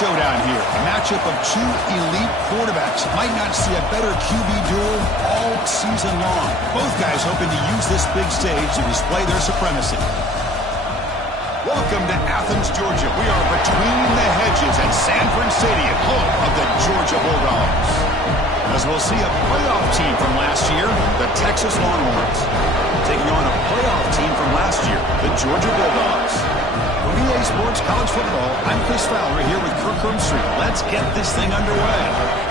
showdown here. A matchup of two elite quarterbacks. Might not see a better QB duel all season long. Both guys hoping to use this big stage to display their supremacy. Welcome to Athens, Georgia. We are between the hedges at Sanford Stadium, home of the Georgia Bulldogs. As we'll see a playoff team from last year, the Texas Longhorns, taking on a playoff team from last year, the Georgia Bulldogs. For EA Sports College Football, I'm Chris Fowler here with Kirk Herbstreit. Let's get this thing underway.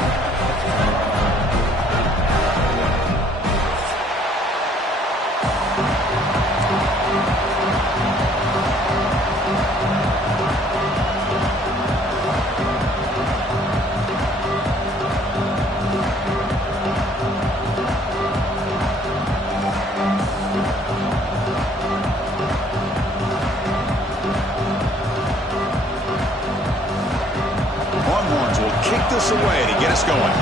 This away to get us going.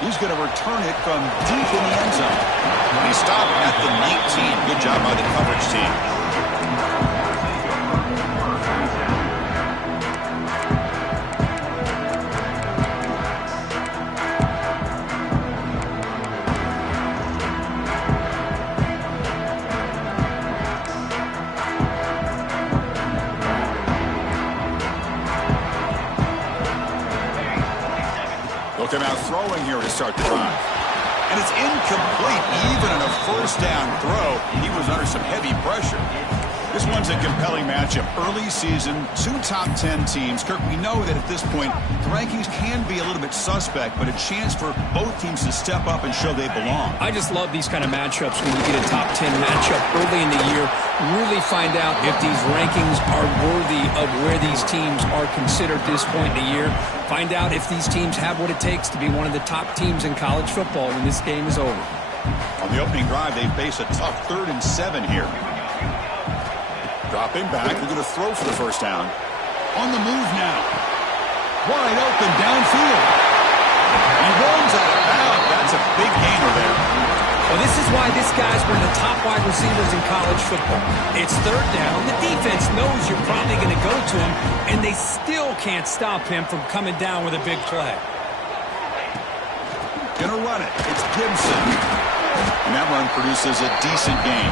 He's going to return it from deep in the end zone. He stopped at the 19. Good job by the coverage team. Looking out throwing here to start the drive. And it's incomplete. Even on a first down throw, he was under some heavy pressure. This one's a compelling matchup. Early season, two top 10 teams. Kirk, we know that at this point, the rankings can be a little bit suspect, but a chance for both teams to step up and show they belong. I just love these kind of matchups when you get a top 10 matchup early in the year. Really find out if these rankings are worthy of where these teams are considered this point in the year. Find out if these teams have what it takes to be one of the top teams in college football when this game is over. On the opening drive, they face a tough 3rd and 7 here. Dropping back, we're going to throw for the first down. On the move now. Wide open downfield. He runs out of bounds. That's a big gainer there. Well, this is why this guy's one of the top wide receivers in college football. It's 3rd down. The defense knows you're probably going to go to him, and they still can't stop him from coming down with a big play. Going to run it. It's Gibson. And that run produces a decent gain.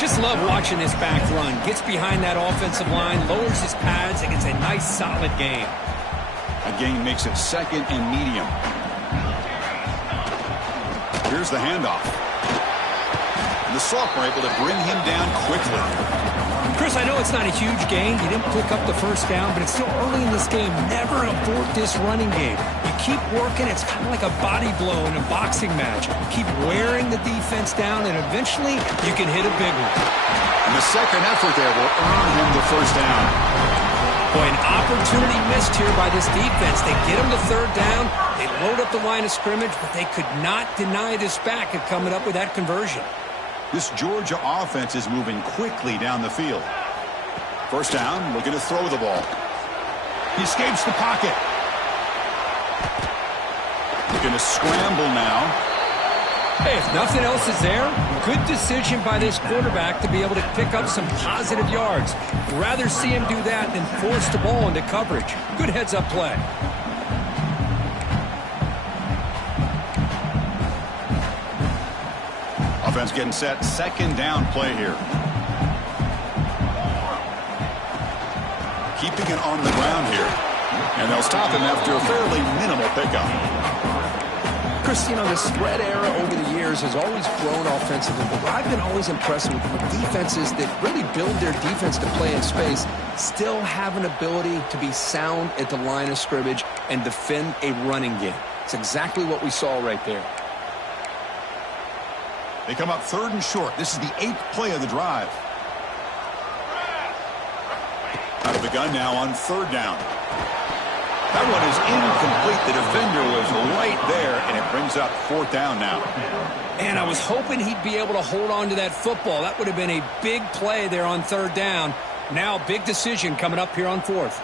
Just love watching this back run. Gets behind that offensive line, lowers his pads, and gets a nice solid gain. A gain makes it 2nd and medium. Here's the handoff. And the sophomore able to bring him down quickly. Chris, I know it's not a huge gain. You didn't pick up the first down, but it's still early in this game. Never abort this running game. You keep working. It's kind of like a body blow in a boxing match. Keep wearing the defense down, and eventually you can hit a big one. And the second effort there will earn him the first down. Boy, an opportunity missed here by this defense. They get him to 3rd down. They load up the line of scrimmage, but they could not deny this back at coming up with that conversion. This Georgia offense is moving quickly down the field. First down, looking to throw the ball. He escapes the pocket. Looking to scramble now. Hey, if nothing else is there, good decision by this quarterback to be able to pick up some positive yards. I'd rather see him do that than force the ball into coverage. Good heads-up play. Offense getting set. 2nd down play here. Keeping it on the ground here. And they'll stop him after a fairly minimal pickup. Chris, you know, the spread era over the years has always grown offensively, but what I've been always impressed with defenses that really build their defense to play in space still have an ability to be sound at the line of scrimmage and defend a running game. It's exactly what we saw right there. They come up 3rd and short. This is the 8th play of the drive. Out of the gun now on 3rd down. That one is incomplete. The defender was right there, and it brings up 4th down now. And I was hoping he'd be able to hold on to that football. That would have been a big play there on 3rd down. Now, big decision coming up here on 4th.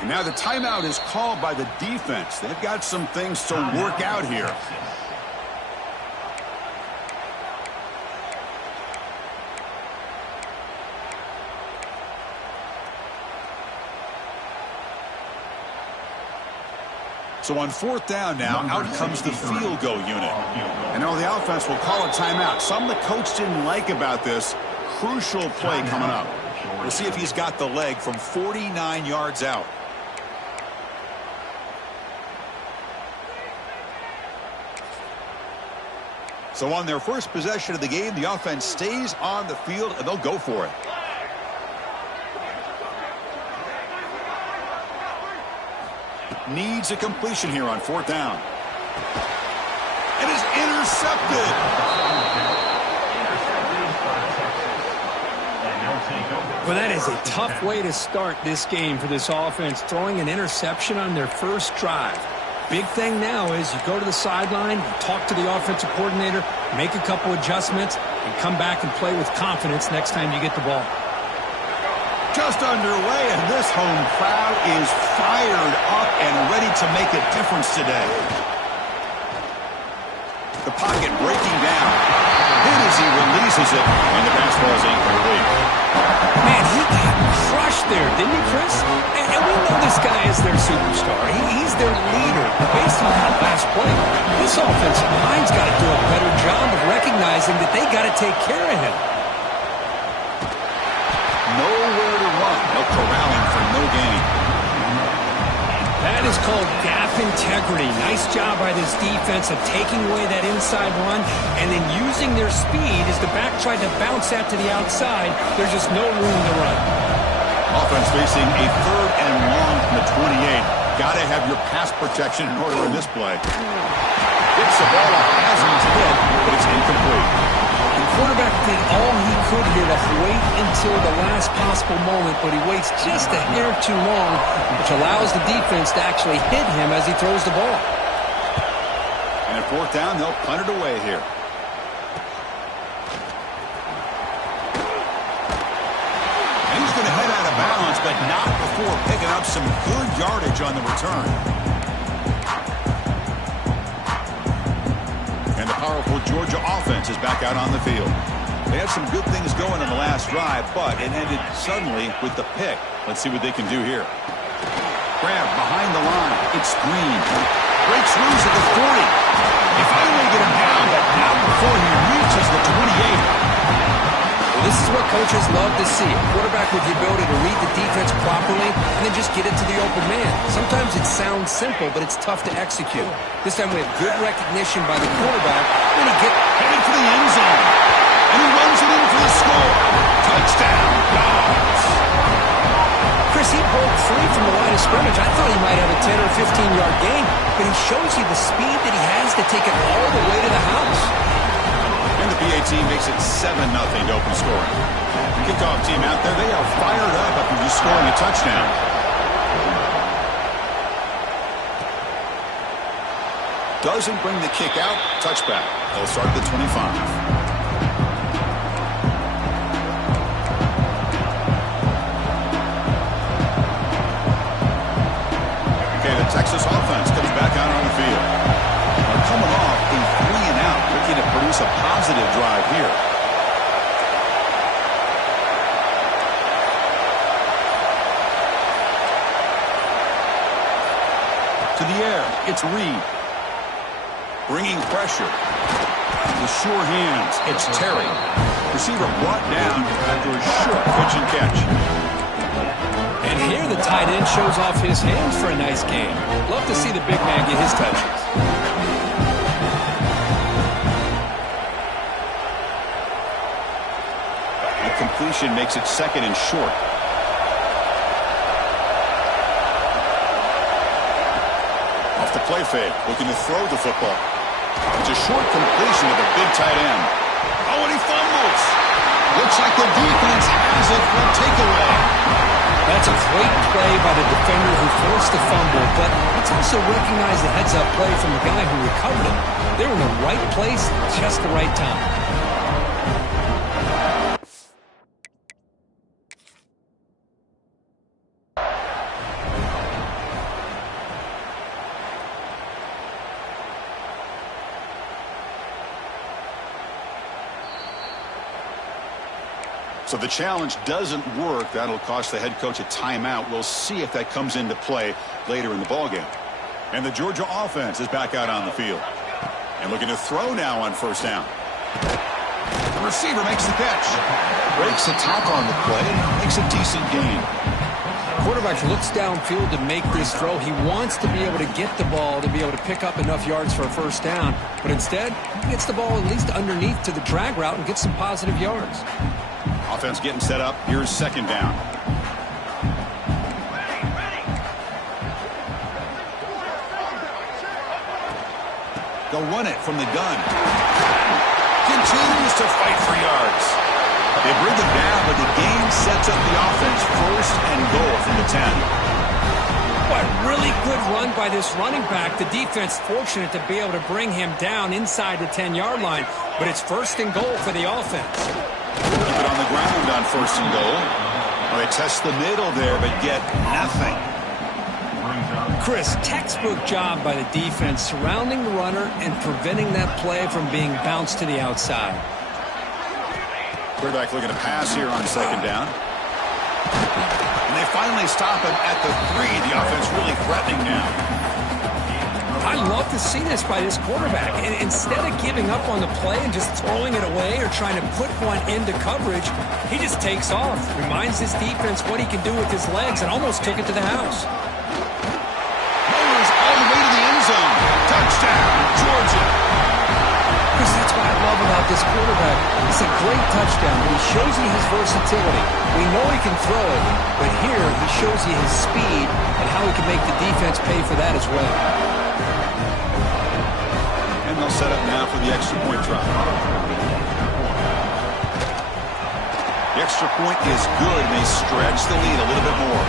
And now the timeout is called by the defense. They've got some things to work out here. So on 4th down now, out comes the field goal unit. And now the offense will call a timeout. Something the coach didn't like about this. Crucial play coming up. We'll see if he's got the leg from 49 yards out. So on their first possession of the game, the offense stays on the field, and they'll go for it. Needs a completion here on 4th down. It is intercepted. Well, that is a tough way to start this game for this offense, throwing an interception on their first drive. Big thing now is you go to the sideline, you talk to the offensive coordinator, make a couple adjustments, and come back and play with confidence next time you get the ball. Just underway, and this home crowd is fired up and ready to make a difference today. The pocket breaking down. Then as he releases it, and the pass ball is incomplete. Man, he got crushed there, didn't he, Chris? And we know this guy is their superstar. He's their leader. Based on that last play, this offensive line's got to do a better job of recognizing that they got to take care of him. Nowhere to run. No corralling for no gain. That is called gap integrity. Nice job by this defense of taking away that inside run and then using their speed as the back tried to bounce that to the outside. There's just no room to run. Offense facing a 3rd and long from the 28. Got to have your pass protection in order in this play. Gets the ball off Hasling's head, but it's incomplete. The quarterback did all he could here to wait until the last possible moment, but he waits just a hair too long, which allows the defense to actually hit him as he throws the ball. And at 4th down, they'll punt it away here. And he's going to head out of bounds, but not before picking up some good yardage on the return. And the powerful Georgia offense is back out on the field. They had some good things going in the last drive, but it ended suddenly with the pick. Let's see what they can do here. Grab behind the line. It's Green. Breaks loose at the 40. They finally get him down, but not before he reaches the 28. Well, this is what coaches love to see. A quarterback with the ability to read the defense properly and then just get it to the open man. Sometimes it sounds simple, but it's tough to execute. This time we have good recognition by the quarterback. Then he gets headed for the end zone. And he runs it in for the score. Touchdown, Dogs. Chris, he broke free from the line of scrimmage. I thought he might have a 10 or 15-yard gain, but he shows you the speed that he has to take it all the way to the house. And the PA team makes it 7-0 to open scoring. The kickoff team out there, they are fired up after just scoring a touchdown. Doesn't bring the kick out. Touchback. They'll start at the 25. Texas offense comes back out on the field. They're coming off a 3-and-out, looking to produce a positive drive here. To the air, it's Reed. Bringing pressure. With sure hands, it's Terry. Receiver brought down after a short pitch and catch. And here the tight end shows off his hands for a nice game. Love to see the big man get his touches. A completion makes it 2nd and short. Off the play fake, looking to throw the football. It's a short completion to the big tight end. Oh, and he fumbles. Looks like the defense has it for a takeaway. That's a great play by the defender who forced the fumble, but let's also recognize the heads-up play from the guy who recovered it. They were in the right place at just the right time. So the challenge doesn't work. That'll cost the head coach a timeout. We'll see if that comes into play later in the ballgame. And the Georgia offense is back out on the field. And looking to throw now on first down. The receiver makes the catch. Breaks the tackle on the play. Makes a decent gain. Quarterback looks downfield to make this throw. He wants to be able to get the ball to be able to pick up enough yards for a first down. But instead, he gets the ball at least underneath to the drag route and gets some positive yards. Offense getting set up. Here's second down. They'll run it from the gun. Continues to fight for yards. They bring it down, but the game sets up the offense first and goal from the 10. What really good run by this running back. The defense fortunate to be able to bring him down inside the 10-yard line, but it's first and goal for the offense. Keep it on the ground on first and goal. Well, they test the middle there, but get nothing. Chris, textbook job by the defense surrounding the runner and preventing that play from being bounced to the outside. Quarterback looking to pass here on second down. And they finally stop him at the 3. The offense really threatening now. I love to see this by this quarterback. And instead of giving up on the play and just throwing it away or trying to put one into coverage, he just takes off, reminds his defense what he can do with his legs, and almost took it to the house. Mowers all the way to the end zone. Touchdown, Georgia. Chris, that's what I love about this quarterback. It's a great touchdown, but he shows you his versatility. We know he can throw it, but here he shows you his speed and how he can make the defense pay for that as well. And they'll set up now for the extra point try. The extra point is good, and they stretch the lead a little bit more.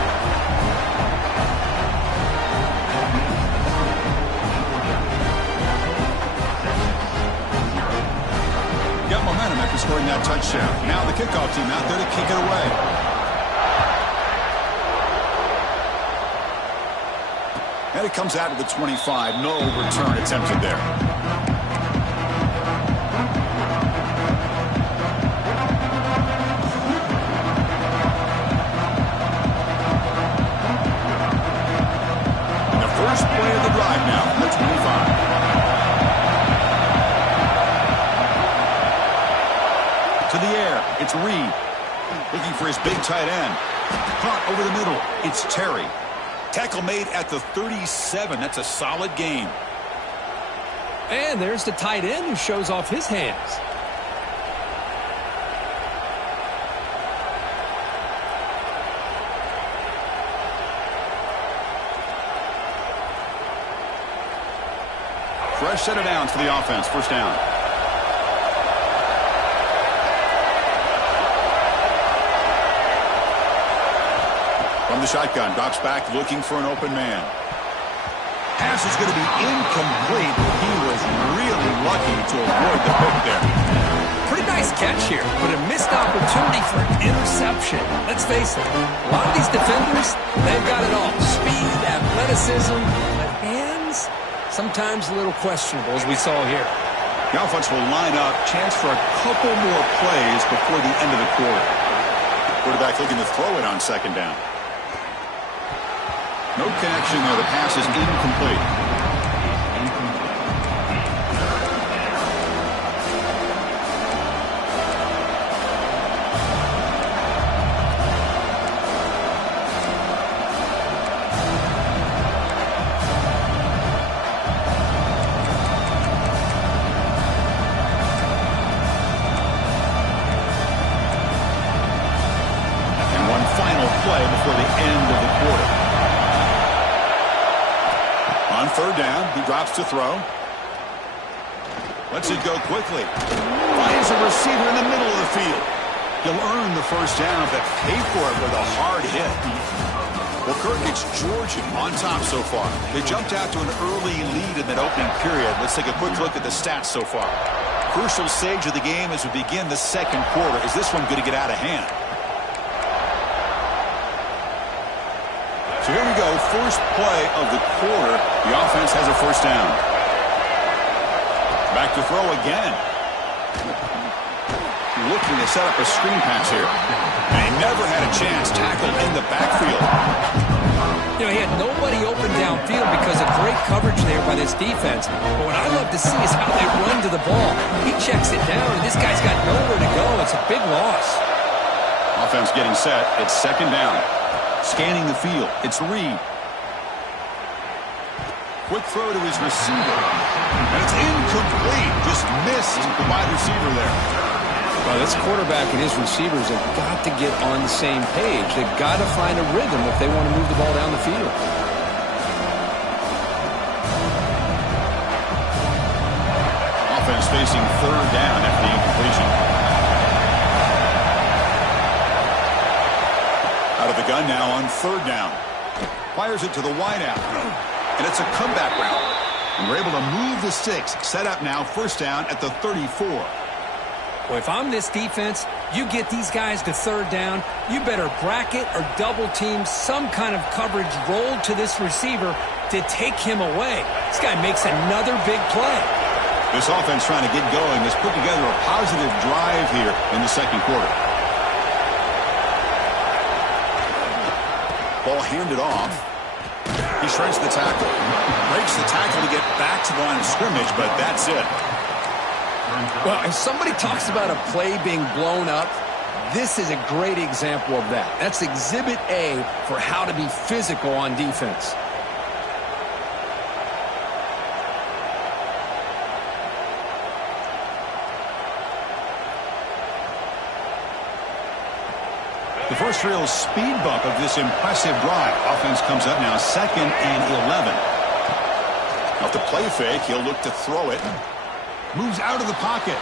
Got momentum after scoring that touchdown. Now the kickoff team out there to kick it away. And it comes out to the 25. No return attempted there. And the first play of the drive now, the 25. To the air, it's Reed. Looking for his big tight end. Caught over the middle, it's Terry. Tackle made at the 37. That's a solid gain. And there's the tight end who shows off his hands. Fresh set of downs for the offense. First down. From the shotgun, drops back looking for an open man. Pass is going to be incomplete. He was really lucky to avoid the pick there. Pretty nice catch here, but a missed opportunity for an interception. Let's face it, a lot of these defenders, they've got it all. Speed, athleticism, but hands, sometimes a little questionable, as we saw here. The offense will line up. Chance for a couple more plays before the end of the quarter. Quarterback looking to throw it on second down. No connection there. The pass is incomplete. And one final play before the end of the quarter. On third down, he drops to throw. Lets it go quickly. Finds a receiver in the middle of the field. He'll earn the first down, but pay for it with a hard hit. Well, Kirk, it's Georgia on top so far. They jumped out to an early lead in that opening period. Let's take a quick look at the stats so far. Crucial stage of the game as we begin the second quarter. Is this one going to get out of hand? So here we go, first play of the quarter. The offense has a first down. Back to throw again. Looking to set up a screen pass here. And he never had a chance. Tackled in the backfield. You know, he had nobody open downfield because of great coverage there by this defense. But what I love to see is how they run to the ball. He checks it down, and this guy's got nowhere to go. It's a big loss. Offense getting set. It's second down. Scanning the field. It's Reed. Quick throw to his receiver. And it's incomplete. Just missed the wide receiver there. Well, this quarterback and his receivers have got to get on the same page. They've got to find a rhythm if they want to move the ball down the field. Offense facing third down after the incompletion. Out of the gun now on third down. Fires it to the wideout. And it's a comeback route. And we're able to move the sticks. Set up now, first down at the 34. Well, if I'm this defense, you get these guys to third down, you better bracket or double team some kind of coverage rolled to this receiver to take him away. This guy makes another big play. This offense trying to get going has put together a positive drive here in the second quarter. Ball handed off. He shreds the tackle. Breaks the tackle to get back to the line of scrimmage, but that's it. Well, if somebody talks about a play being blown up, this is a great example of that. That's exhibit A for how to be physical on defense. The first real speed bump of this impressive drive. Offense comes up now, 2nd and 11. Off the play fake, he'll look to throw it. Moves out of the pocket.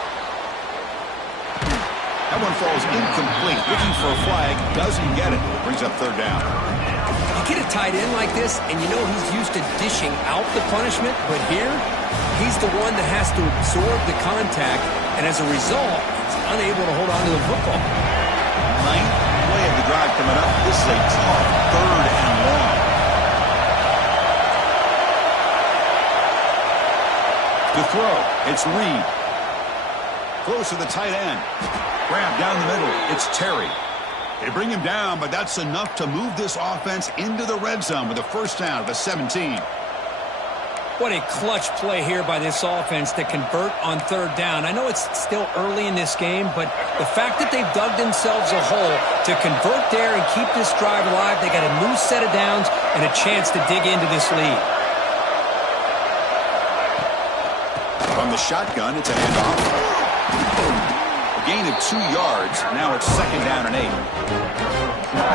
That one falls incomplete. Looking for a flag, doesn't get it. Brings up third down. You get a tight end like this, and you know he's used to dishing out the punishment, but here, he's the one that has to absorb the contact, and as a result, he's unable to hold on to the football. Ninth play of the drive coming up. This is a tough third and long. To throw, it's Reed. Close to the tight end. Grab down the middle, it's Terry. They bring him down, but that's enough to move this offense into the red zone with a first down at the 17. What a clutch play here by this offense to convert on third down. I know it's still early in this game, but the fact that they've dug themselves a hole to convert there and keep this drive alive, they got a new set of downs and a chance to dig into this lead. From the shotgun, it's a handoff. A gain of 2 yards. Now it's 2nd down and 8.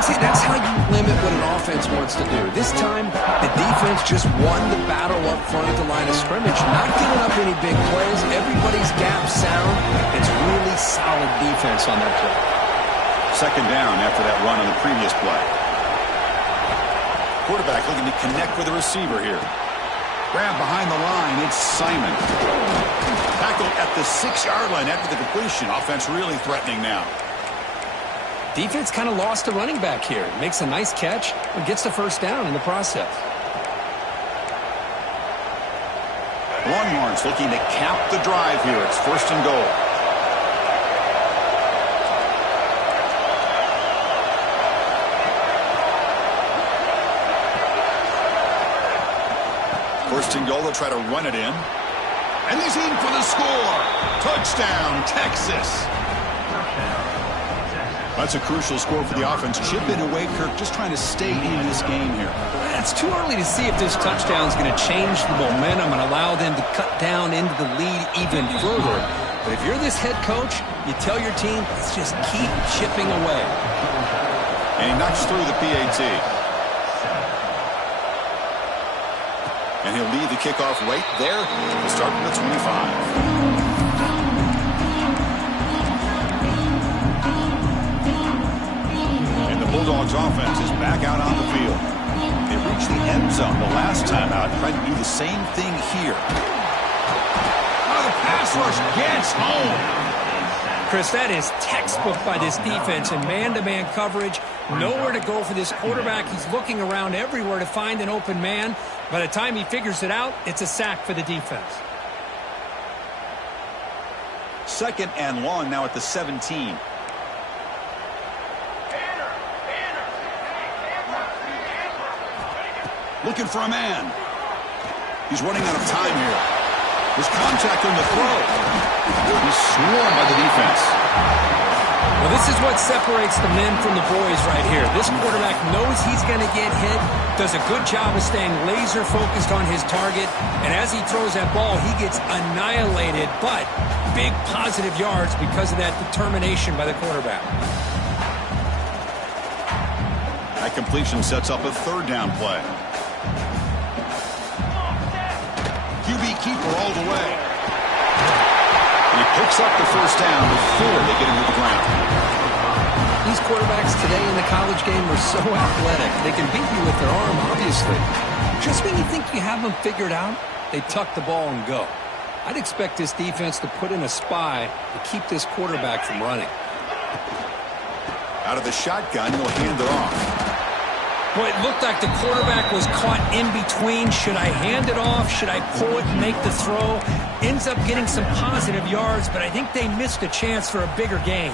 See, that's how you limit what an offense wants to do. This time, the defense just won the battle up front at the line of scrimmage. Not giving up any big plays. Everybody's gap sound. It's really solid defense on that play. 2nd down after that run on the previous play. Quarterback looking to connect with the receiver here. Grab behind the line, it's Simon. Tackled at the 6-yard line after the completion. Offense really threatening now. Defense kind of lost the running back here. Makes a nice catch and gets the first down in the process. Longhorns looking to cap the drive here. It's 1st and goal. First and goal, they'll try to run it in. And he's in for the score. Touchdown, Texas. That's a crucial score for the offense. Chip it away, Kirk, just trying to stay in this game here. It's too early to see if this touchdown is going to change the momentum and allow them to cut down into the lead even further. But if you're this head coach, you tell your team, let's just keep chipping away. And he knocks through the PAT. And he'll lead the kickoff right there to start from the 25. Bulldogs offense is back out on the field. They reached the end zone the last time out. Tried to do the same thing here. Oh, the pass rush gets home. Chris, that is textbook by this defense in man-to-man coverage. Nowhere to go for this quarterback. He's looking around everywhere to find an open man. By the time he figures it out, it's a sack for the defense. 2nd and long now at the 17. Looking for a man. He's running out of time here. There's contact on the throw. He's swarmed by the defense. Well, this is what separates the men from the boys right here. This quarterback knows he's going to get hit, does a good job of staying laser focused on his target, and as he throws that ball, he gets annihilated, but big positive yards because of that determination by the quarterback. That completion sets up a 3rd down play. QB keeper all the way. And he picks up the 1st down before they get him to the ground. These quarterbacks today in the college game are so athletic. They can beat you with their arm, obviously. Just when you think you have them figured out, they tuck the ball and go. I'd expect this defense to put in a spy to keep this quarterback from running. Out of the shotgun, he'll hand it off. Boy, it looked like the quarterback was caught in between. Should I hand it off? Should I pull it and make the throw? Ends up getting some positive yards, but I think they missed a chance for a bigger gain.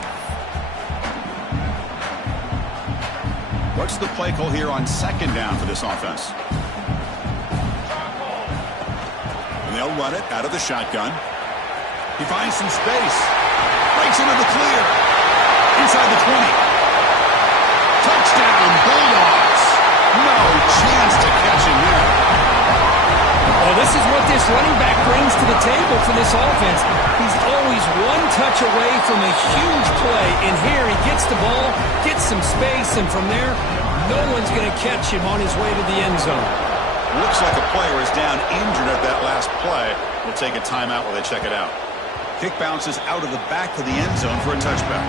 What's the play call here on 2nd down for this offense? And they'll run it out of the shotgun. He finds some space. Breaks into the clear. Inside the 20. Touchdown, Bulldogs. No chance to catch him here. Well, this is what this running back brings to the table for this offense. He's always one touch away from a huge play. And here he gets the ball, gets some space, and from there, no one's going to catch him on his way to the end zone. Looks like a player is down injured at that last play. We'll take a timeout while they check it out. Kick bounces out of the back of the end zone for a touchback.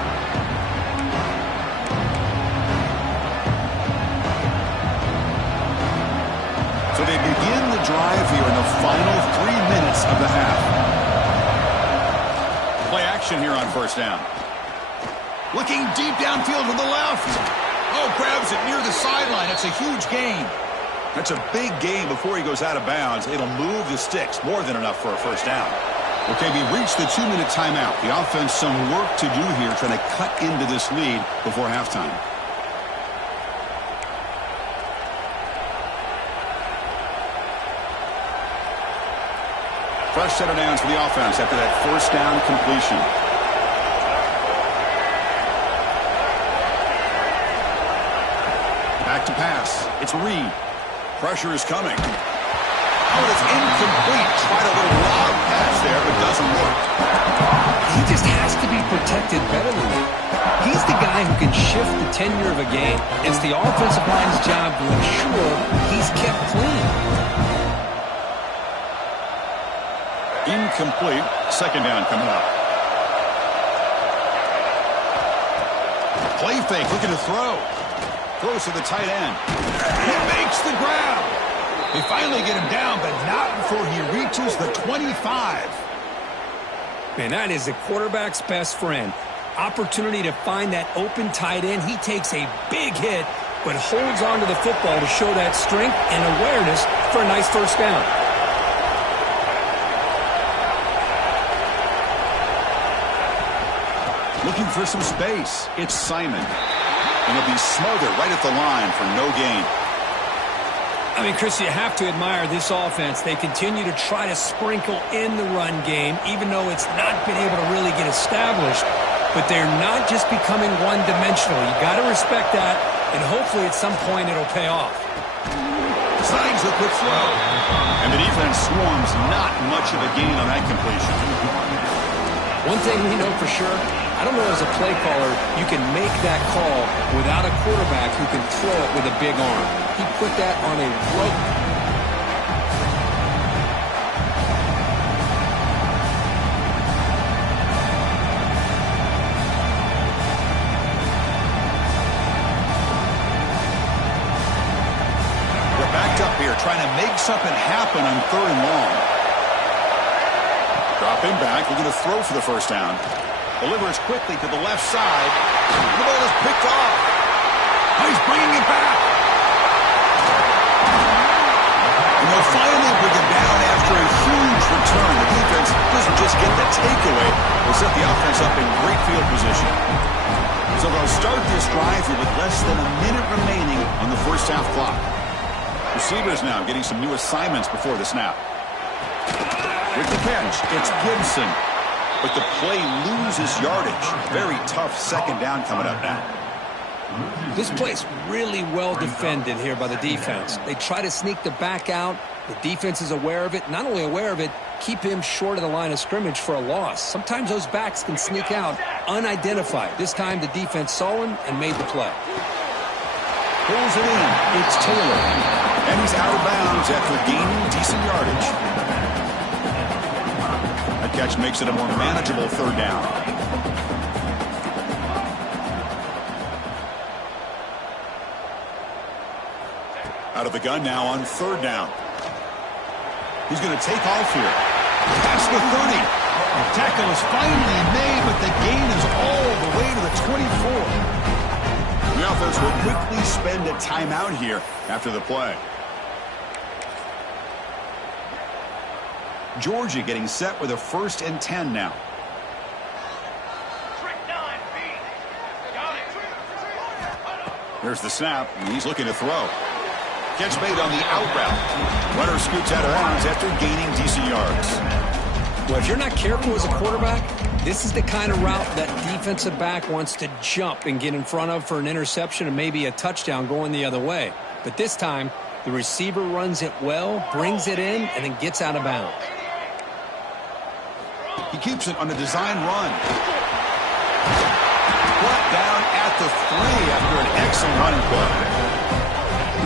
So they begin the drive here in the final 3 minutes of the half. Play action here on 1st down. Looking deep downfield to the left. Oh, grabs it near the sideline. It's a huge gain. That's a big gain before he goes out of bounds. It'll move the sticks. More than enough for a 1st down. Okay, we reached the 2-minute timeout. The offense some work to do here trying to cut into this lead before halftime. Fresh set of downs for the offense after that 1st down completion. Back to pass. It's Reed. Pressure is coming. Oh, it's incomplete. Tried a little lob pass there, but doesn't work. He just has to be protected better than that. He's the guy who can shift the tenure of a game. It's the offensive line's job to ensure he's kept clean. Incomplete. 2nd down coming up. Play fake. Looking to throw. Throws to the tight end. He makes the grab. They finally get him down, but not before he reaches the 25. Man, that is the quarterback's best friend. Opportunity to find that open tight end. He takes a big hit, but holds on to the football to show that strength and awareness for a nice 1st down. Looking for some space. It's Simon. And he'll be smothered right at the line for no gain. I mean, Chris, you have to admire this offense. They continue to try to sprinkle in the run game, even though it's not been able to really get established. But they're not just becoming one-dimensional. You got to respect that, and hopefully at some point it'll pay off. Signs the quick throw. And the defense swarms. Not much of a gain on that completion. One thing we know for sure, I don't know as a play caller, you can make that call without a quarterback who can throw it with a big arm. He put that on a rope. mix-up had happened on 3rd and long. Dropping back, looking to throw for the first down. Delivers quickly to the left side. The ball is picked off. Oh, he's bringing it back. And they'll finally bring it down after a huge return. The defense doesn't just get the takeaway, they'll set the offense up in great field position. So they'll start this drive here with less than a minute remaining on the first half clock. Receivers now getting some new assignments before the snap. With the catch, it's Gibson. But the play loses yardage. Very tough second down coming up now. This play's really well defended here by the defense. They try to sneak the back out. The defense is aware of it. Not only aware of it, keep him short of the line of scrimmage for a loss. Sometimes those backs can sneak out unidentified. This time the defense saw him and made the play. Pulls it in. It's Taylor. And he's out of bounds after gaining decent yardage. That catch makes it a more manageable 3rd down. Out of the gun now on 3rd down. He's going to take off here. That's the 30. The tackle is finally made, but the gain is all the way to the 24. The offense will quickly spend a timeout here after the play. Georgia getting set with a 1st and 10 now. Here's the snap, and he's looking to throw. Catch made on the out route. Runner scoots out of bounds after gaining decent yards. Well, if you're not careful as a quarterback, this is the kind of route that defensive back wants to jump and get in front of for an interception and maybe a touchdown going the other way. But this time, the receiver runs it well, brings it in, and then gets out of bounds. He keeps it on a design run. Brought down at the 3 after an excellent running play.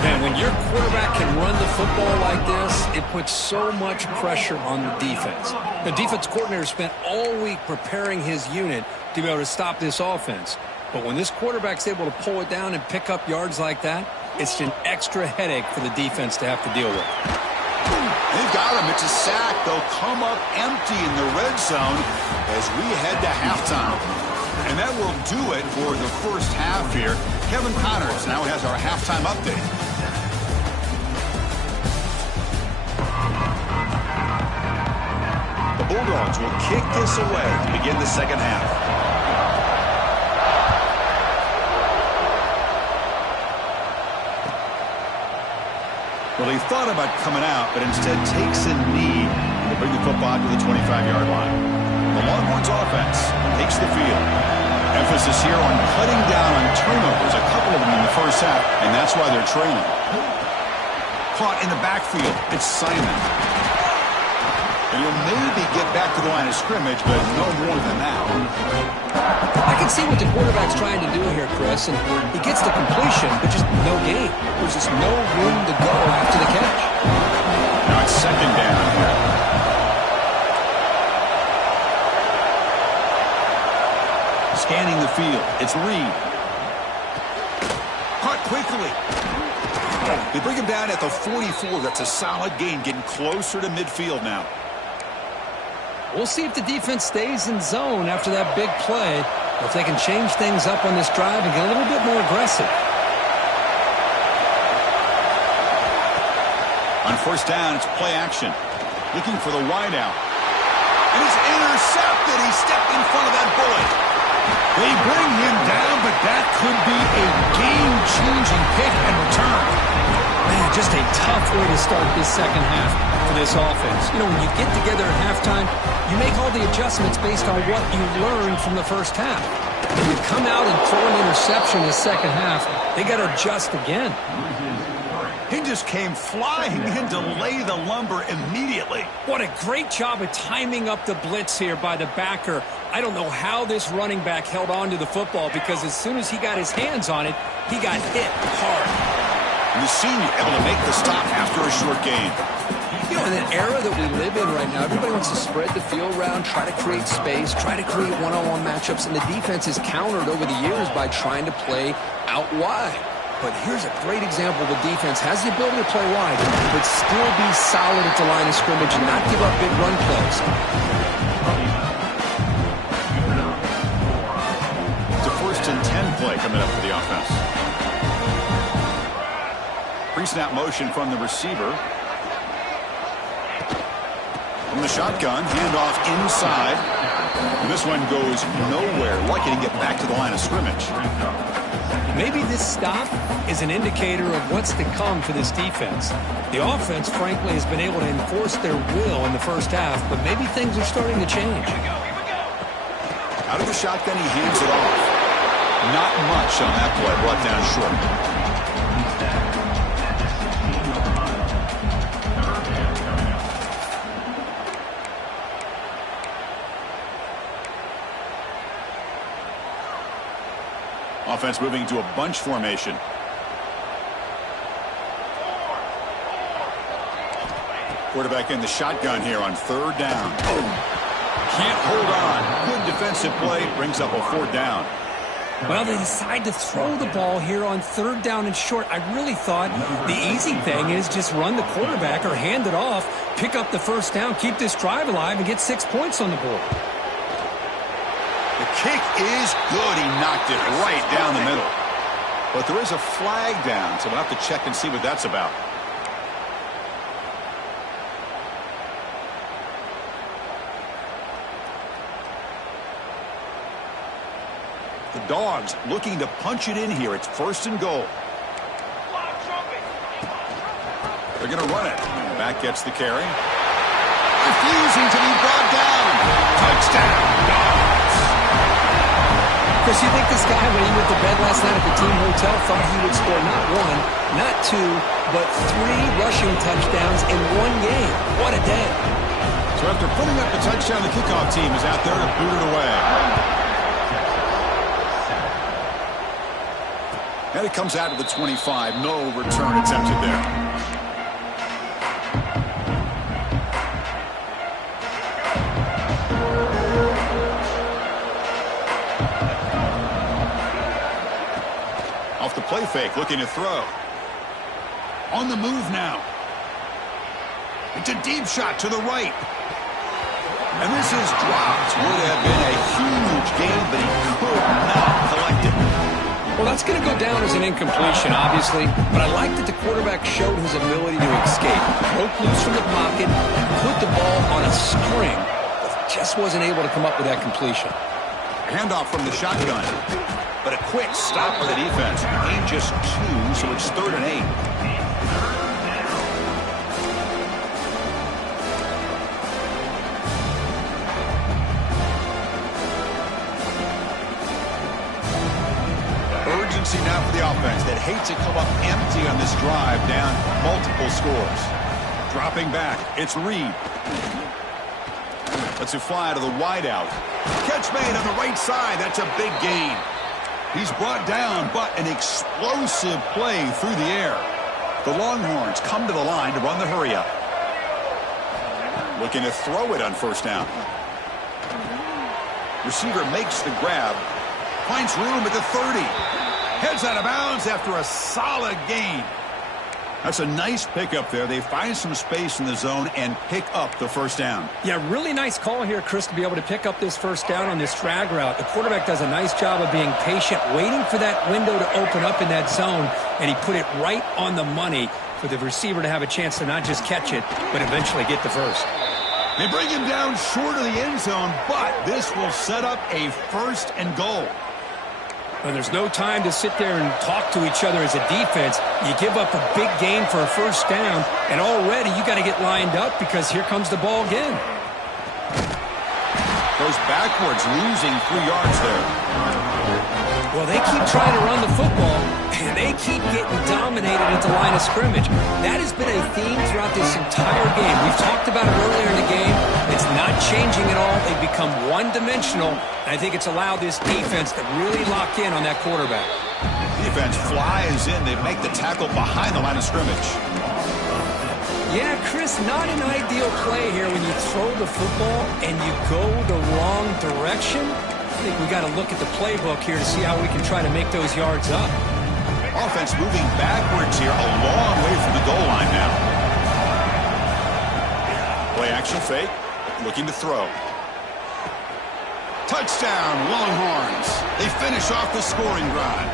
Man, when your quarterback can run the football like this, it puts so much pressure on the defense. The defense coordinator spent all week preparing his unit to be able to stop this offense. But when this quarterback's able to pull it down and pick up yards like that, it's an extra headache for the defense to have to deal with. They've got him. It's a sack. They'll come up empty in the red zone as we head to halftime. And that will do it for the first half here. Kevin Connors now has our halftime update. The Bulldogs will kick this away to begin the second half. Well, he thought about coming out, but instead takes a knee to bring the football to the 25-yard line. The Longhorns offense takes the field. Emphasis here on cutting down on turnovers, a couple of them in the first half, and that's why they're trailing. Caught in the backfield, it's Simon. And he'll maybe get back to the line of scrimmage, but no more than that. I can see what the quarterback's trying to do here, Chris, and he gets the completion, but just no gain. There's just no room to go after the catch. Now it's 2nd down here. Scanning the field, it's Reed. Caught quickly. They bring him down at the 44. That's a solid gain, getting closer to midfield now. We'll see if the defense stays in zone after that big play, or if they can change things up on this drive and get a little bit more aggressive. On 1st down, it's play action. Looking for the wideout. And he's intercepted. He stepped in front of that bullet. They bring him down, but that could be a game-changing pick and return. Man, just a tough way to start this second half for this offense. You know, when you get together at halftime, you make all the adjustments based on what you learned from the first half. When you come out and throw an interception in the second half, they got to adjust again. He just came flying in to lay the lumber immediately. What a great job of timing up the blitz here by the backer. I don't know how this running back held on to the football, because as soon as he got his hands on it, he got hit hard. And the senior able to make the stop after a short gain. You know, in an era that we live in right now, everybody wants to spread the field around, try to create space, try to create one-on-one matchups, and the defense is countered over the years by trying to play out wide. But here's a great example. The defense has the ability to play wide, but still be solid at the line of scrimmage and not give up big run plays. It's a 1st and 10 play coming up for the offense. Pre-snap motion from the receiver. From the shotgun, handoff inside. And this one goes nowhere. Lucky to get back to the line of scrimmage. Maybe this stop is an indicator of what's to come for this defense. The offense, frankly, has been able to enforce their will in the first half, but maybe things are starting to change. Out of the shotgun, he hands it off. Not much on that play, brought down short. Offense moving to a bunch formation. Quarterback in the shotgun here on 3rd down. Can't hold on. Good defensive play. Brings up a 4th down. Well, they decide to throw the ball here on 3rd down and short. I really thought the easy thing is just run the quarterback or hand it off, pick up the 1st down, keep this drive alive, and get 6 points on the board. The kick is good. He knocked it right down the middle. But there is a flag down, so we'll have to check and see what that's about. The Dogs looking to punch it in here. It's 1st and goal. They're going to run it. Back gets the carry. Refusing to be brought down. Touchdown, Dogs. Chris, you think this guy, when he went to bed last night at the team hotel, thought he would score not 1, not 2, but 3 rushing touchdowns in 1 game? What a day. So after putting up the touchdown, the kickoff team is out there to boot it away. And it comes out of the 25. No return attempted there. Off the play fake, looking to throw. On the move now. It's a deep shot to the right. And this is dropped. Would have been a huge gain, but he could not collect it. Well, that's going to go down as an incompletion, obviously, but I like that the quarterback showed his ability to escape. Broke loose from the pocket, put the ball on a string, but just wasn't able to come up with that completion. Handoff from the shotgun, but a quick stop by the defense. Gain just 2, so it's 3rd and 8. Now for the offense that hates to come up empty on this drive, down multiple scores. Dropping back, it's Reed. Lets it fly to the wideout. Catch made on the right side. That's a big gain. He's brought down, but an explosive play through the air. The Longhorns come to the line to run the hurry up. Looking to throw it on 1st down. Receiver makes the grab. Finds room at the 30. Heads out of bounds after a solid gain. That's a nice pickup there. They find some space in the zone and pick up the 1st down. Yeah, really nice call here, Chris, to be able to pick up this 1st down on this drag route. The quarterback does a nice job of being patient, waiting for that window to open up in that zone, and he put it right on the money for the receiver to have a chance to not just catch it, but eventually get the 1st. They bring him down short of the end zone, but this will set up a 1st and goal. When there's no time to sit there and talk to each other as a defense, you give up a big gain for a 1st down, and already you got to get lined up because here comes the ball again. Goes backwards, losing 3 yards there. Well, they keep trying to run the football, and they keep getting dominated at the line of scrimmage. That has been a theme throughout this entire game. We've talked about it earlier in the game. It's not changing at all. They've become one-dimensional, and I think it's allowed this defense to really lock in on that quarterback. Defense flies in. They make the tackle behind the line of scrimmage. Yeah, Chris, not an ideal play here when you throw the football and you go the wrong direction. I think we got to look at the playbook here to see how we can try to make those yards up. Offense moving backwards here, a long way from the goal line now. Play action fake, looking to throw. Touchdown, Longhorns. They finish off the scoring drive.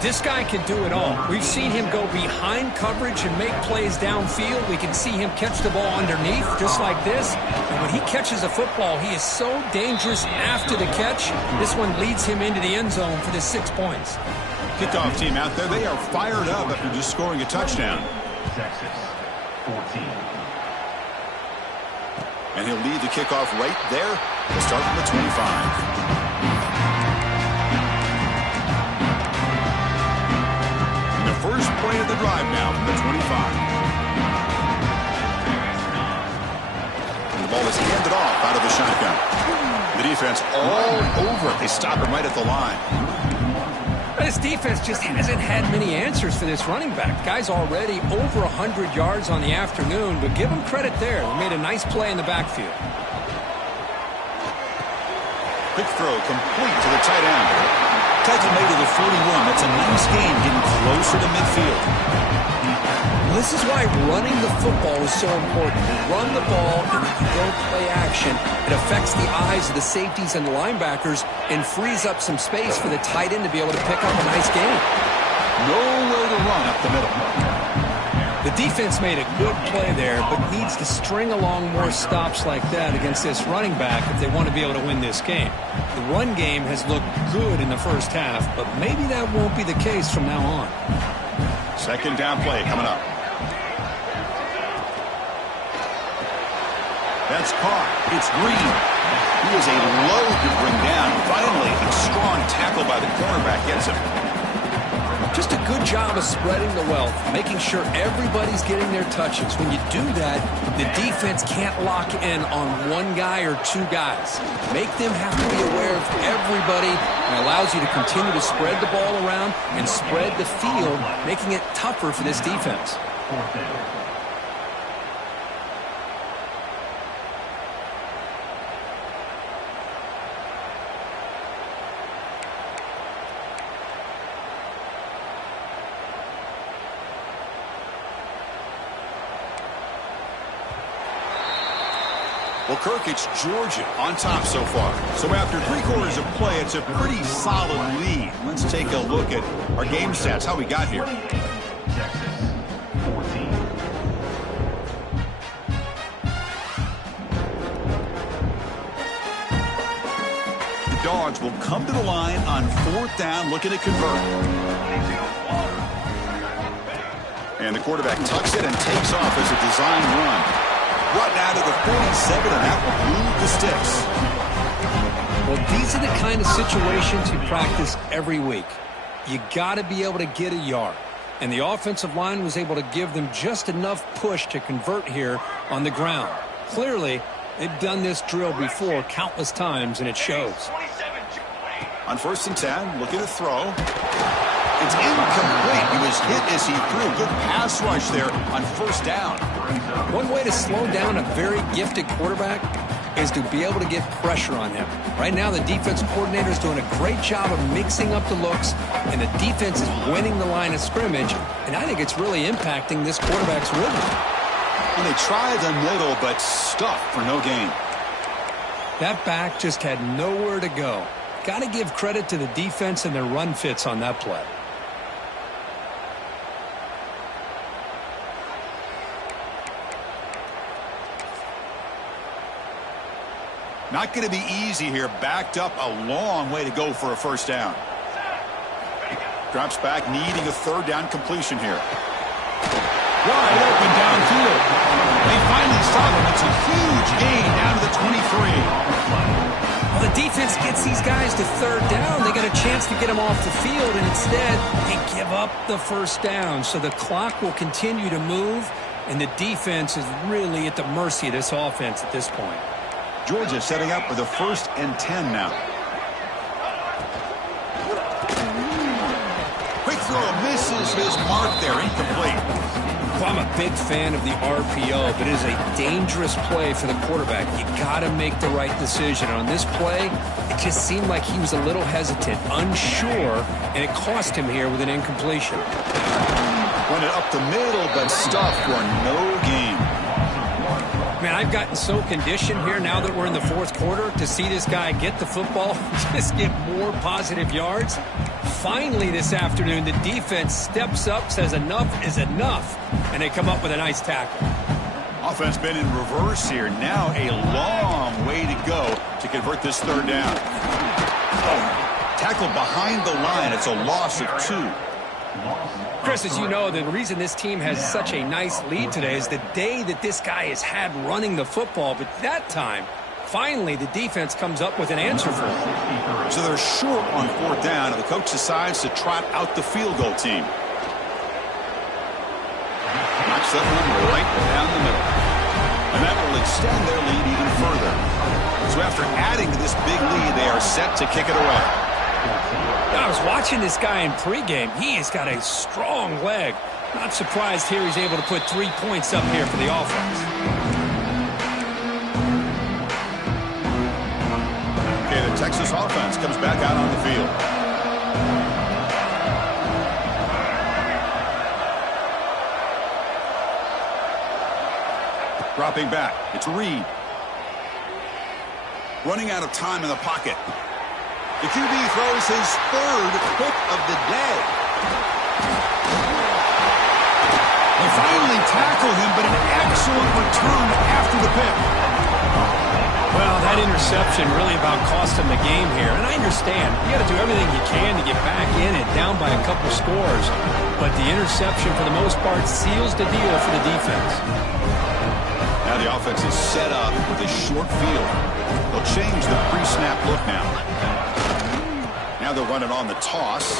This guy can do it all. We've seen him go behind coverage and make plays downfield. We can see him catch the ball underneath, just like this. And when he catches a football, he is so dangerous after the catch. This one leads him into the end zone for the 6 points. Kickoff team out there, they are fired up after just scoring a touchdown. Texas, 14. And he'll lead the kickoff right there. We'll start from the 25. First play of the drive now from the 25. And the ball is handed off out of the shotgun. The defense all over it. They stop him right at the line. This defense just hasn't had many answers for this running back. The guy's already over 100 yards on the afternoon, but give him credit there. They made a nice play in the backfield. Quick throw complete to the tight end. Tags him made to the 41. That's a nice gain, getting closer to midfield. This is why running the football is so important. You run the ball and you don't play action. It affects the eyes of the safeties and the linebackers and frees up some space for the tight end to be able to pick up a nice gain. Nowhere to run up the middle. The defense made a good play there, but needs to string along more stops like that against this running back if they want to be able to win this game. The run game has looked good in the first half, but maybe that won't be the case from now on. Second down play coming up. That's caught. It's Green. He is a load to bring down. Finally, a strong tackle by the cornerback gets him. Just a good job of spreading the wealth, making sure everybody's getting their touches. When you do that, the defense can't lock in on one guy or two guys. Make them have to be aware of everybody, and allows you to continue to spread the ball around and spread the field, making it tougher for this defense. Well, Kirk, it's Georgia on top so far. So after 3 quarters of play, it's a pretty solid lead. Let's take a look at our game stats, how we got here. Texas, 14. The Dogs will come to the line on 4th down, looking to convert. And the quarterback tucks it and takes off as a design run. Brought down to the 47, and that will move the sticks. Well, these are the kind of situations you practice every week. You got to be able to get a yard. And the offensive line was able to give them just enough push to convert here on the ground. Clearly, they've done this drill before countless times, and it shows. On 1st and 10, looking to throw. It's incomplete. He was hit as he threw a good pass rush there on 1st down. One way to slow down a very gifted quarterback is to be able to get pressure on him. Right now, the defense coordinator is doing a great job of mixing up the looks, and the defense is winning the line of scrimmage, and I think it's really impacting this quarterback's rhythm. And they try the middle, but stuffed for no gain. That back just had nowhere to go. Got to give credit to the defense and their run fits on that play. Not going to be easy here. Backed up a long way to go for a 1st down. Drops back, needing a 3rd down completion here. Wide open downfield. They finally stop him. It's a huge gain down to the 23. Well, the defense gets these guys to 3rd down. They got a chance to get them off the field, and instead they give up the 1st down. So the clock will continue to move, and the defense is really at the mercy of this offense at this point. Georgia setting up for the 1st and 10 now. Quick throw misses his mark there, incomplete. Well, I'm a big fan of the RPO, but it is a dangerous play for the quarterback. You got to make the right decision. On this play, it just seemed like he was a little hesitant, unsure, and it cost him here with an incompletion. Run it up the middle, but stuffed for no gain. Man, I've gotten so conditioned here now that we're in the fourth quarter to see this guy get the football, just get more positive yards. Finally this afternoon, the defense steps up, says enough is enough, and they come up with a nice tackle. Offense been in reverse here. Now a long way to go to convert this third down. Tackle behind the line. It's a loss of 2. Chris, as you know, the reason this team has such a nice lead today is the day that this guy has had running the football. But that time, finally, the defense comes up with an answer for him. So they're short on fourth down, and the coach decides to trot out the field goal team. Knocks that one right down the middle. And that will extend their lead even further. So after adding to this big lead, they are set to kick it away. I was watching this guy in pregame. He has got a strong leg. Not surprised here he's able to put 3 points up here for the offense. Okay, the Texas offense comes back out on the field. Dropping back, it's Reed. Running out of time in the pocket. The QB throws his third pick of the day. They finally tackle him, but an excellent return after the pick. Well, that interception really about cost him the game here. And I understand. You got to do everything you can to get back in and down by a couple scores. But the interception, for the most part, seals the deal for the defense. Now the offense is set up with a short field. They'll change the pre-snap look now. Now they'll run it on the toss.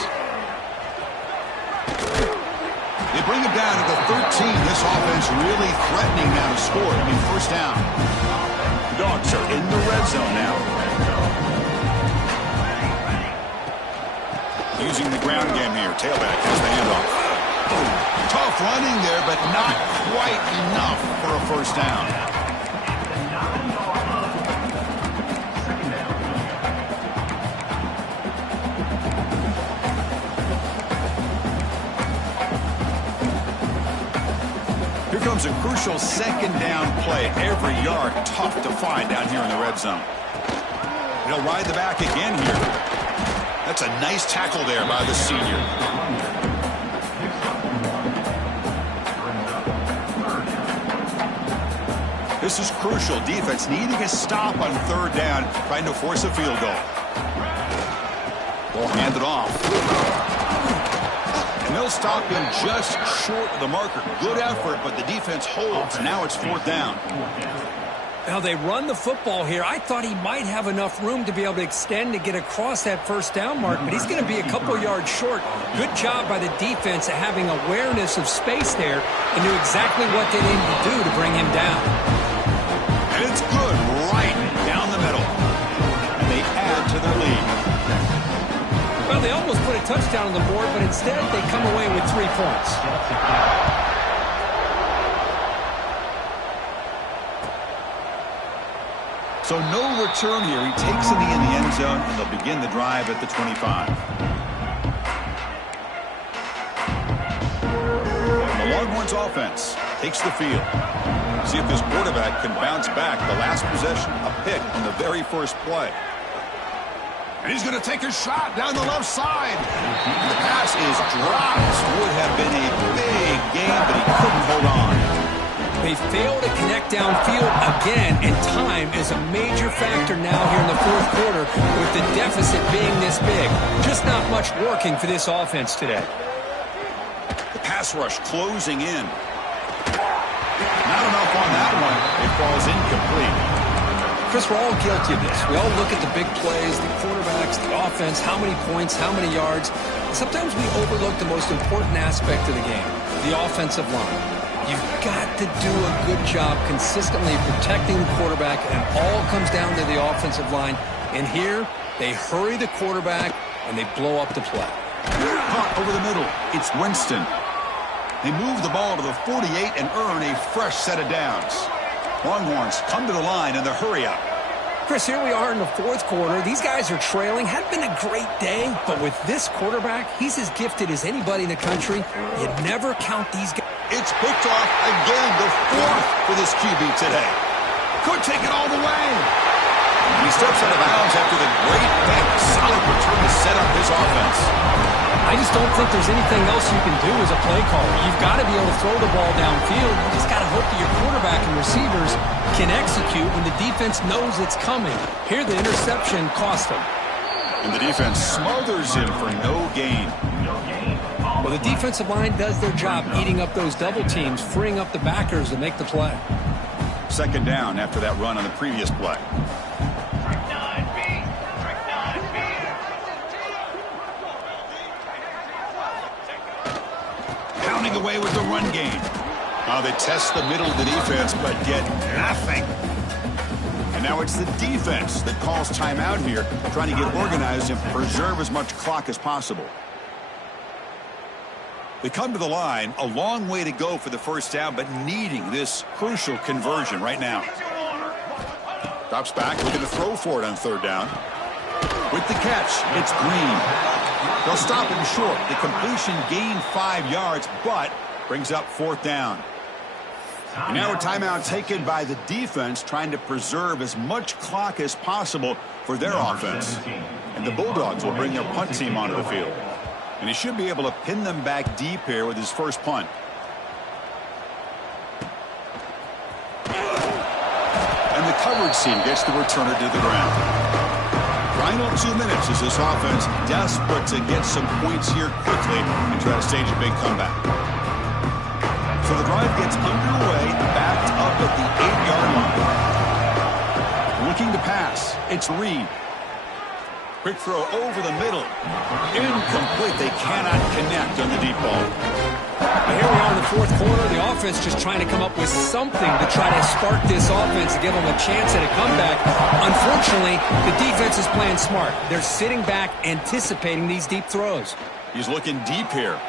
They bring him down to the 13. This offense really threatening now to score. I mean, first down. The Dogs are in the red zone now. Using the ground game here. Tailback has the handoff. Tough running there, but not quite enough for a first down. Comes a crucial second down play. Every yard tough to find down here in the red zone. He'll ride the back again here. That's a nice tackle there by the senior. This is crucial. Defense needing a stop on third down, trying to force a field goal. Ball handed off. And they'll stop him just short of the marker. Good effort, but the defense holds. Now it's fourth down. Now they run the football here. I thought he might have enough room to be able to extend to get across that first down mark, but he's going to be a couple yards short. Good job by the defense at having awareness of space there and knew exactly what they needed to do to bring him down. And it's good right down the middle. And they add to their lead. Well, they almost put a touchdown on the board, but instead they come away with 3 points. So no return here. He takes the knee in the end zone, and they'll begin the drive at the 25. The Longhorns offense takes the field. See if this quarterback can bounce back. The last possession, a pick on the very first play. And he's going to take a shot down the left side. And the pass is dropped. Would have been a big game, but he couldn't hold on. They fail to connect downfield again, and time is a major factor now here in the fourth quarter with the deficit being this big. Just not much working for this offense today. The pass rush closing in. Not enough on that one. It falls incomplete. Chris, we're all guilty of this. We all look at the big plays, the quarterbacks, the offense, how many points, how many yards. Sometimes we overlook the most important aspect of the game, the offensive line. You've got to do a good job consistently protecting the quarterback, and it all comes down to the offensive line. And here, they hurry the quarterback, and they blow up the play. Caught over the middle. It's Winston. They move the ball to the 48 and earn a fresh set of downs. Longhorns come to the line in the hurry-up. Chris, here we are in the fourth quarter. These guys are trailing. Hadn't been a great day, but with this quarterback, he's as gifted as anybody in the country. You never count these guys. It's picked off again, the fourth for this QB today. Could take it all the way. He steps out of bounds after the great pick. Solid return to set up his offense. I just don't think there's anything else you can do as a play caller. You've got to be able to throw the ball downfield. You just got to hope that your quarterback and receivers can execute when the defense knows it's coming. Here, the interception cost him. And the defense smothers him for no gain. Well, the defensive line does their job eating up those double teams, freeing up the backers to make the play. Second down after that run on the previous play. Pounding away with the run game. Now they test the middle of the defense, but get nothing. And now it's the defense that calls timeout here, trying to get organized and preserve as much clock as possible. They come to the line, a long way to go for the first down, but needing this crucial conversion right now. Drops back, looking to throw for it on third down. With the catch, it's Green. They'll stop him short. The completion gained 5 yards, but brings up fourth down. And now a timeout taken by the defense, trying to preserve as much clock as possible for their offense. And the Bulldogs will bring their punt team onto the field. And he should be able to pin them back deep here with his first punt. And the coverage team gets the returner to the ground. Final 2 minutes as this offense desperate to get some points here quickly and try to stage a big comeback. So the drive gets underway, backed up at the 8-yard line. Looking to pass, it's Reed. Quick throw over the middle. Incomplete. They cannot connect on the deep ball. Now here we are in the fourth quarter. The offense just trying to come up with something to try to spark this offense to give them a chance at a comeback. Unfortunately, the defense is playing smart. They're sitting back, anticipating these deep throws. He's looking deep here.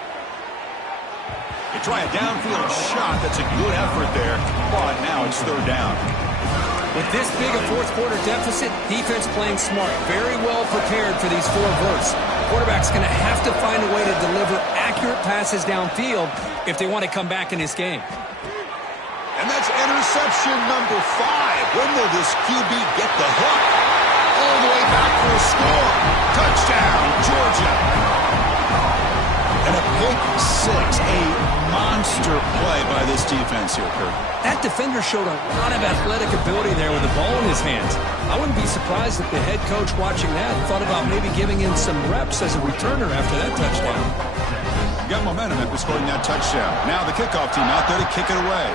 They try a downfield shot. That's a good effort there, but now it's third down. With this big a fourth quarter deficit, defense playing smart, very well prepared for these 4 verts. Quarterback's going to have to find a way to deliver accurate passes downfield if they want to come back in this game. And that's interception number 5. When will this QB get the hook? All the way back for a score. Touchdown, Georgia. And a pick 6, a monster play by this defense here, Kurt. That defender showed a lot of athletic ability there with the ball in his hands. I wouldn't be surprised if the head coach watching that thought about maybe giving him some reps as a returner after that touchdown. Got momentum after scoring that touchdown. Now the kickoff team out there to kick it away.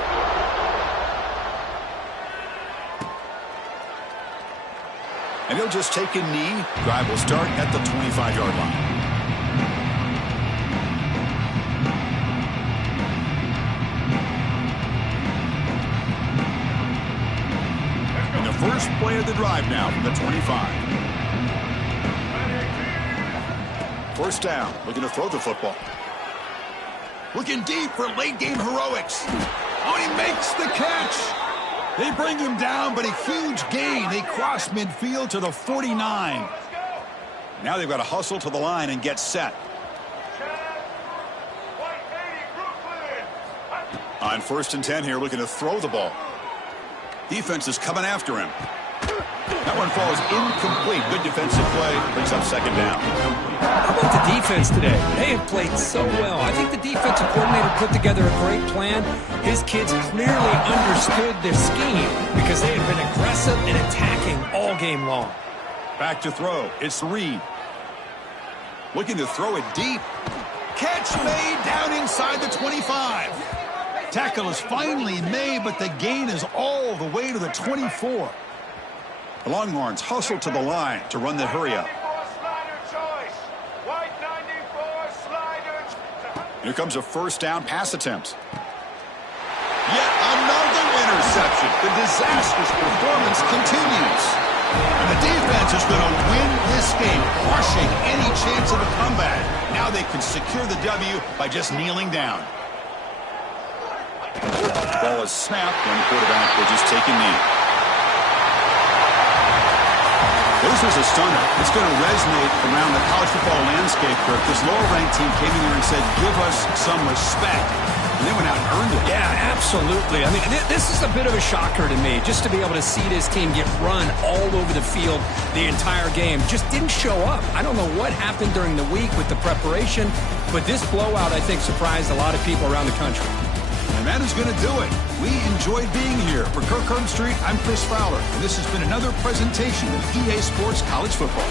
And he'll just take a knee. Drive will start at the 25-yard line. First play of the drive now from the 25. First down, looking to throw the football. Looking deep for late-game heroics. Oh, he makes the catch. They bring him down, but a huge gain. They cross midfield to the 49. Now they've got to hustle to the line and get set. On 1st and 10 here, looking to throw the ball. Defense is coming after him. That one falls incomplete. Good defensive play. Brings up second down. How about the defense today? They have played so well. I think the defensive coordinator put together a great plan. His kids clearly understood their scheme because they have been aggressive and attacking all game long. Back to throw. It's Reed. Looking to throw it deep. Catch made down inside the 25. Tackle is finally made, but the gain is all the way to the 24. The Longhorns hustle to the line to run the hurry-up. Here comes a first down pass attempt. Yet another interception. The disastrous performance continues. And the defense is going to win this game, crushing any chance of a comeback. Now they can secure the W by just kneeling down. Ball is snapped, and the quarterback will just take a knee. This was a stunner. It's going to resonate around the college football landscape, Kirk. This lower-ranked team came in here and said, give us some respect. And they went out and earned it. Yeah, absolutely. I mean, this is a bit of a shocker to me, just to be able to see this team get run all over the field the entire game. Just didn't show up. I don't know what happened during the week with the preparation, but this blowout, I think, surprised a lot of people around the country. And that is going to do it. We enjoyed being here. For Kirk Herbstreit, I'm Chris Fowler, and this has been another presentation of EA Sports College Football.